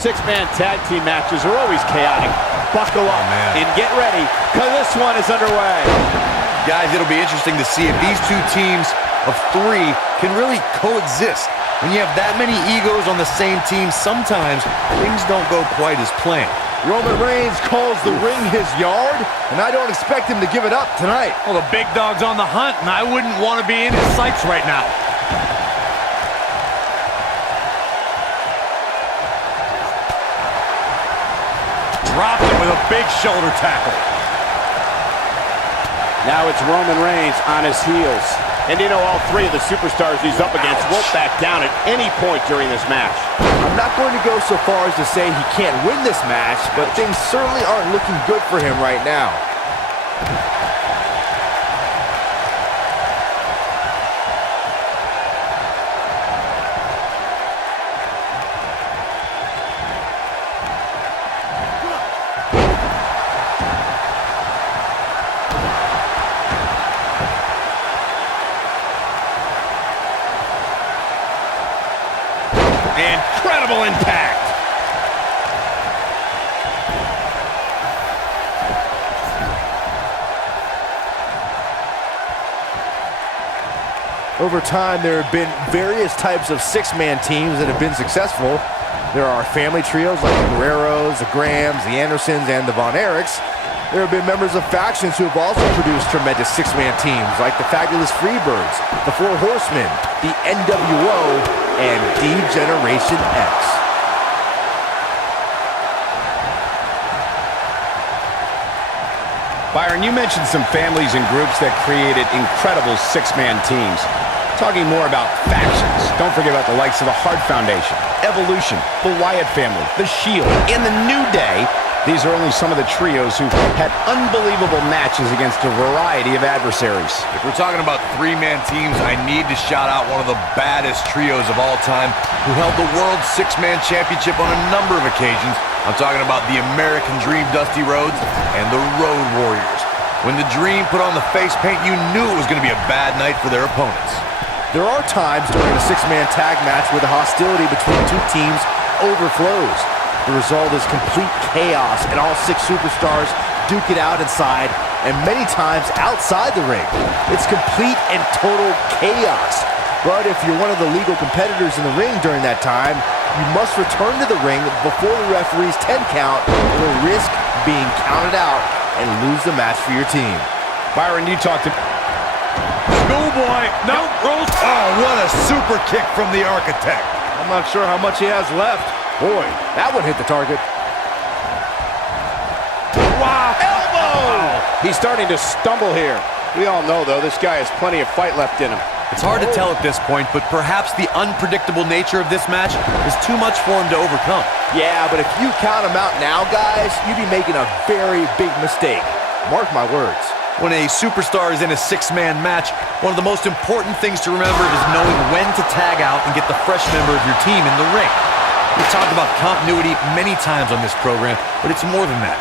Six-man tag team matches are always chaotic. Buckle up and get ready, because this one is underway. Guys, it'll be interesting to see if these two teams of three can really coexist. When you have that many egos on the same team, sometimes things don't go quite as planned. Roman Reigns calls the ring his yard, and I don't expect him to give it up tonight. Well, the big dog's on the hunt, and I wouldn't want to be in his sights right now. Dropped him with a big shoulder tackle. Now it's Roman Reigns on his heels. And you know, all three of the superstars he's up against won't back down at any point during this match. I'm not going to go so far as to say he can't win this match, but things certainly aren't looking good for him right now. Incredible impact. Over time, there have been various types of six-man teams that have been successful. There are family trios like the Guerreros, the Grahams, the Andersons, and the Von Erichs. There have been members of factions who have also produced tremendous six-man teams like the Fabulous Freebirds, the Four Horsemen, the NWO, and D-Generation X. Byron, you mentioned some families and groups that created incredible six-man teams. Talking more about factions, don't forget about the likes of the Hart Foundation, Evolution, the Wyatt family, the Shield, and the New Day. These are only some of the trios who had unbelievable matches against a variety of adversaries. If we're talking about three-man teams, I need to shout out one of the baddest trios of all time who held the World Six-Man Championship on a number of occasions. I'm talking about the American Dream Dusty Rhodes and the Road Warriors. When the Dream put on the face paint, you knew it was going to be a bad night for their opponents. There are times during a six-man tag match where the hostility between two teams overflows. The result is complete chaos, and all six superstars duke it out inside, and many times outside the ring. It's complete and total chaos. But if you're one of the legal competitors in the ring during that time, you must return to the ring before the referee's 10 count or risk being counted out and lose the match for your team. Byron, you talked to... Schoolboy, no, rolls. Oh, what a super kick from the Architect. I'm not sure how much he has left. Boy, that one hit the target. Wow, elbow! He's starting to stumble here. We all know, though, this guy has plenty of fight left in him. It's hard to tell at this point, but perhaps the unpredictable nature of this match is too much for him to overcome. Yeah, but if you count him out now, guys, you'd be making a very big mistake. Mark my words. When a superstar is in a six-man match, one of the most important things to remember is knowing when to tag out and get the fresh member of your team in the ring. We've talked about continuity many times on this program, but it's more than that.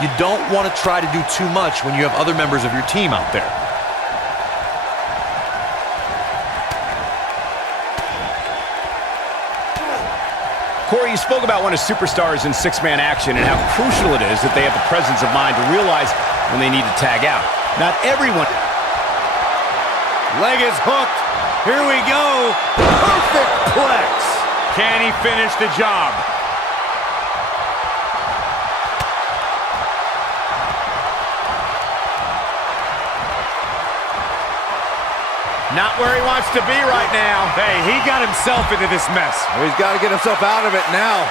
You don't want to try to do too much when you have other members of your team out there. Corey, you spoke about one of superstars in six-man action and how crucial it is that they have the presence of mind to realize when they need to tag out. Not everyone... Leg is hooked. Here we go. Perfect plex. Can he finish the job? Not where he wants to be right now. Hey, he got himself into this mess. Well, he's got to get himself out of it now.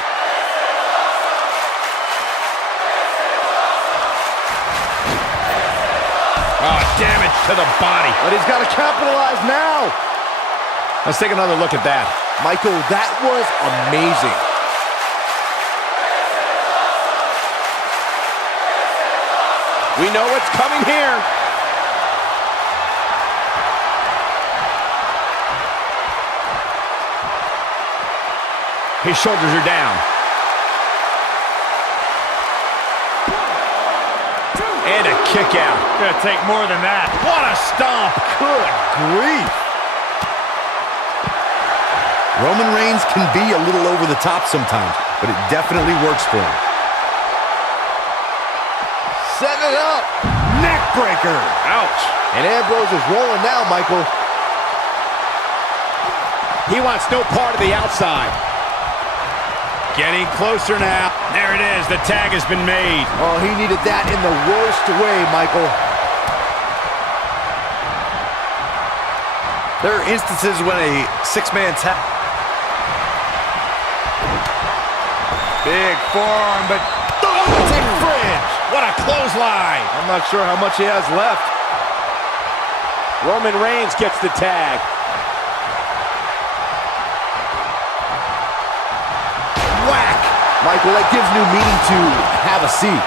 Oh, damage to the body. But he's got to capitalize now. Let's take another look at that. Michael, that was amazing. We know what's coming here. His shoulders are down. And a kick out. Gonna take more than that. What a stomp. Good grief. Roman Reigns can be a little over the top sometimes, but it definitely works for him. Setting it up. Neck breaker. Ouch. And Ambrose is rolling now, Michael. He wants no part of the outside. Getting closer now. There it is. The tag has been made. Oh, he needed that in the worst way, Michael. There are instances when a six-man tag... Big forearm, but... Lunatic fringe. What a clothesline. I'm not sure how much he has left. Roman Reigns gets the tag. Whack. Michael, that gives new meaning to have a seat.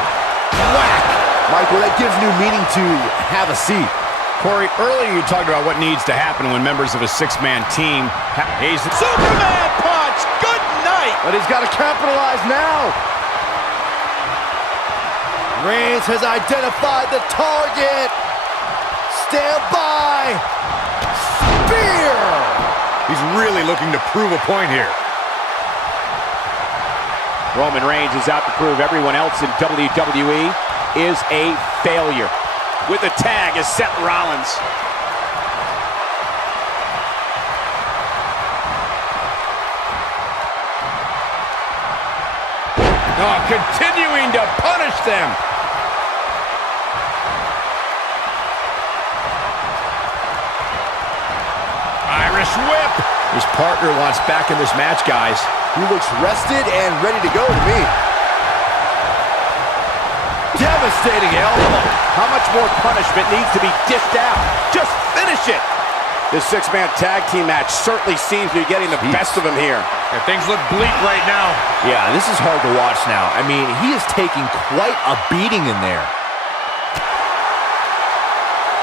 Whack. Michael, that gives new meaning to have a seat. Corey, earlier you talked about what needs to happen when members of a six-man team... He's Superman punch. Good night. But he's got to capitalize now. Reigns has identified the target. Stand by. Spear. He's really looking to prove a point here. Roman Reigns is out to prove everyone else in WWE is a failure. With the tag is Seth Rollins. Oh, continuing to punish them. Irish whip. His partner wants back in this match, guys. He looks rested and ready to go to me. Devastating elbow. How much more punishment needs to be dished out? Just finish it. This six-man tag team match certainly seems to be getting the best of him here. Yeah, things look bleak right now. Yeah, this is hard to watch now. I mean, he is taking quite a beating in there.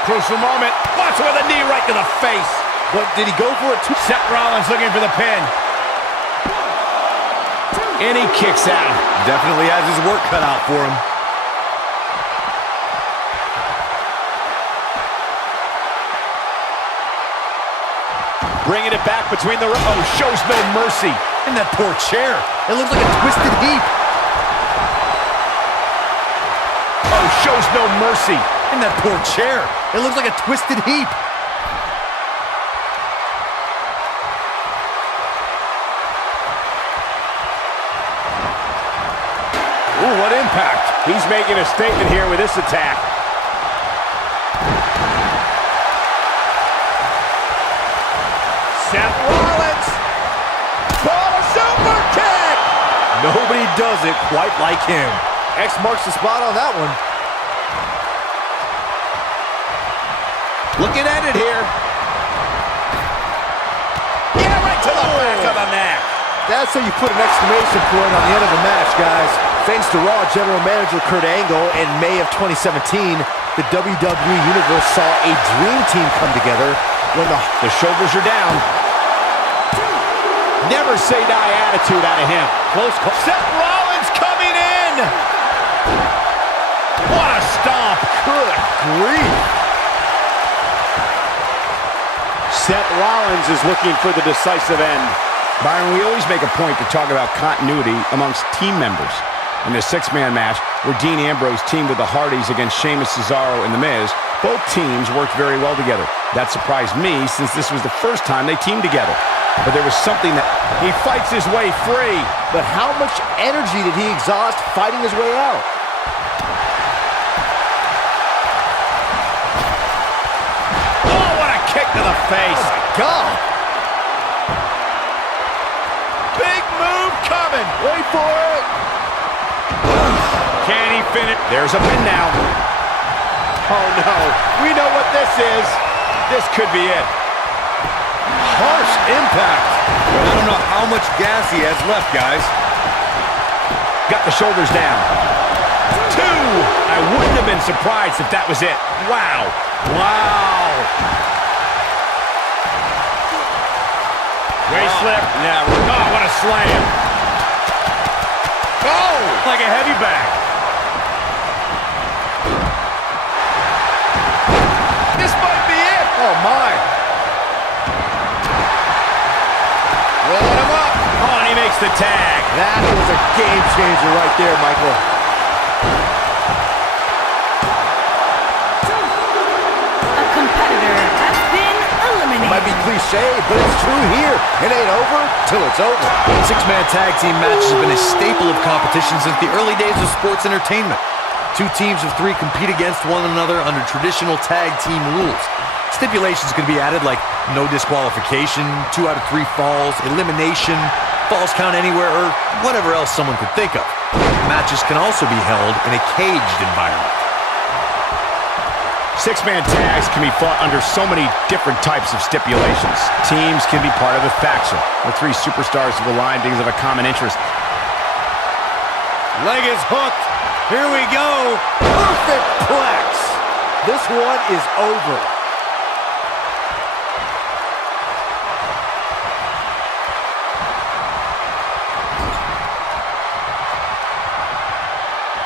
Crucial moment. Watch with a knee right to the face. But did he go for it too? Seth Rollins looking for the pin. And he kicks out. Definitely has his work cut out for him. Bringing it back between the... Oh, Shows no mercy. And that poor chair. It looks like a twisted heap. Oh, shows no mercy. And that poor chair. It looks like a twisted heap. Ooh, what impact. He's making a statement here with this attack. Seth Rollins. Ball super kick. Nobody does it quite like him. X marks the spot on that one. Looking at it here. Yeah, right to the back of the neck. That's how you put an exclamation point on the end of the match, guys. Thanks to Raw General Manager Kurt Angle, in May of 2017, the WWE Universe saw a dream team come together when The shoulders are down. Never say die attitude out of him. Close call. Seth Rollins coming in. What a stomp. Good grief. Seth Rollins is looking for the decisive end. Byron, we always make a point to talk about continuity amongst team members. In the six-man match, where Dean Ambrose teamed with the Hardys against Sheamus, Cesaro, and The Miz, both teams worked very well together. That surprised me, since this was the first time they teamed together. But there was something that... He fights his way free. But how much energy did he exhaust fighting his way out? Oh, what a kick to the face. Oh, my God. Big move coming. Wait for it. Can he finish? There's a pin now. Oh, no. We know what this is. This could be it. Harsh impact. I don't know how much gas he has left, guys. Got the shoulders down. 2. I wouldn't have been surprised if that was it. Wow. Wow. Way slip. Yeah. Oh, what a slam. Oh, like a heavy bag. This might be it. Oh, my. Rolling him up. Oh, and he makes breaks the tag. That was a game changer right there, Michael. A competitor has been eliminated. It might be cliche, but it's true here. It ain't over till it's over. Six-man tag team matches have been a staple of competition since the early days of sports entertainment. Two teams of three compete against one another under traditional tag team rules. Stipulations could be added like no disqualification, 2 out of 3 falls, elimination, falls count anywhere, or whatever else someone could think of. Matches can also be held in a caged environment. Six-man tags can be fought under so many different types of stipulations. Teams can be part of a faction, where 3 superstars have aligned because of a common interest. Leg is hooked. Here we go. Perfect plex. This one is over.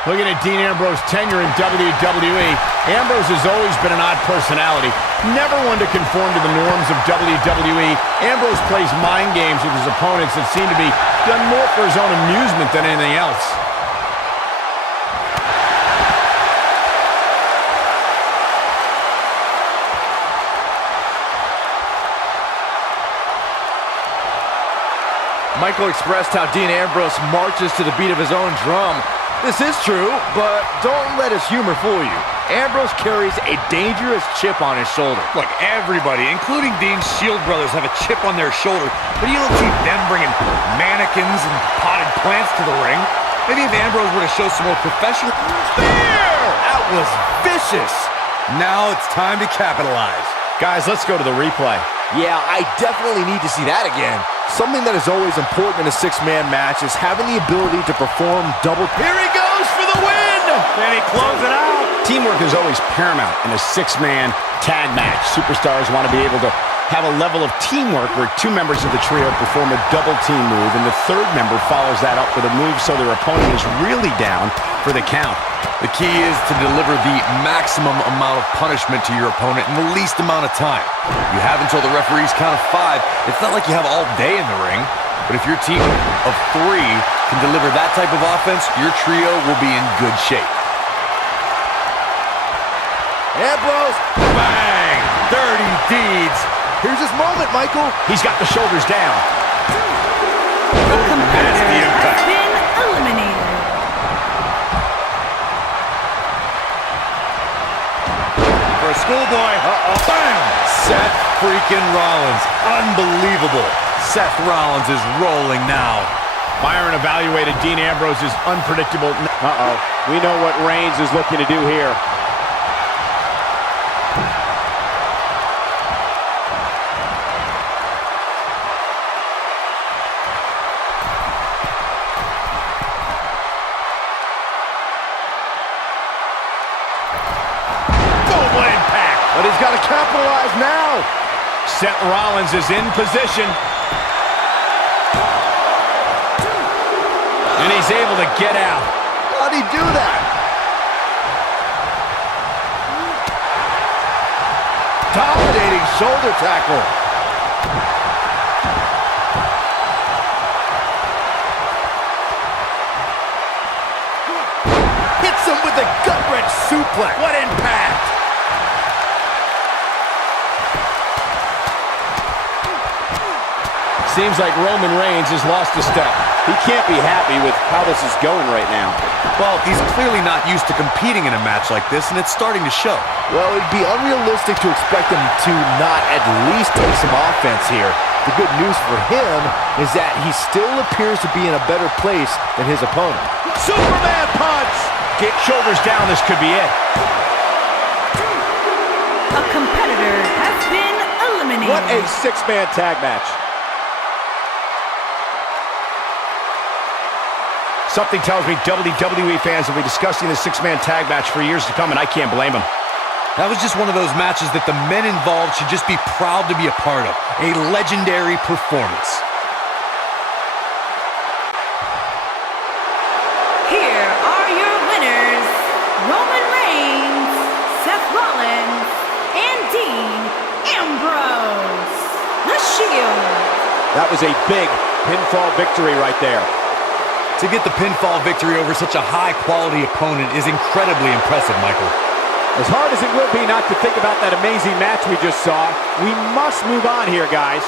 Looking at Dean Ambrose's tenure in WWE, Ambrose has always been an odd personality. Never one to conform to the norms of WWE. Ambrose plays mind games with his opponents that seem to be done more for his own amusement than anything else. Michael expressed how Dean Ambrose marches to the beat of his own drum. This is true, but don't let his humor fool you. Ambrose carries a dangerous chip on his shoulder. Look, everybody, including Dean's Shield brothers, have a chip on their shoulder, but you don't see them bringing mannequins and potted plants to the ring. Maybe if Ambrose were to show some more professional... There! That was vicious. Now it's time to capitalize. Guys, let's go to the replay. Yeah, I definitely need to see that again. Something that is always important in a 6-man match is having the ability to perform double... Here he goes for the win! Can he close it out? Teamwork is always paramount in a 6-man tag match. Superstars want to be able to have a level of teamwork where 2 members of the trio perform a double team move, and the 3rd member follows that up with a move so their opponent is really down for the count. The key is to deliver the maximum amount of punishment to your opponent in the least amount of time. You have until the referee's count of 5. It's not like you have all day in the ring, but if your team of 3 can deliver that type of offense, your trio will be in good shape. Ambrose, Bang! Dirty deeds. here's his moment, Michael. He's got the shoulders down. A competitor the impact. has been eliminated. For a schoolboy. Bam! Seth freaking Rollins. Unbelievable. Seth Rollins is rolling now. Byron evaluated Dean Ambrose's unpredictable... We know what Reigns is looking to do here. But he's got to capitalize now. Seth Rollins is in position. And he's able to get out. How'd he do that? Dominating shoulder tackle. Hits him with a gut-wrench suplex. What impact! Seems like Roman Reigns has lost a step. He can't be happy with how this is going right now. Well, he's clearly not used to competing in a match like this, and it's starting to show. Well, it'd be unrealistic to expect him to not at least take some offense here. The good news for him is that he still appears to be in a better place than his opponent. Superman punch! Get shoulders down, this could be it. A competitor has been eliminated. What a 6-man tag match. Something tells me WWE fans will be discussing the 6-man tag match for years to come, and I can't blame them. That was just one of those matches that the men involved should just be proud to be a part of. A legendary performance. Here are your winners, Roman Reigns, Seth Rollins, and Dean Ambrose. The Shield. That was a big Pinfall victory right there. To get the pinfall victory over such a high-quality opponent is incredibly impressive, Michael. As hard as it will be not to think about that amazing match we just saw, we must move on here, guys.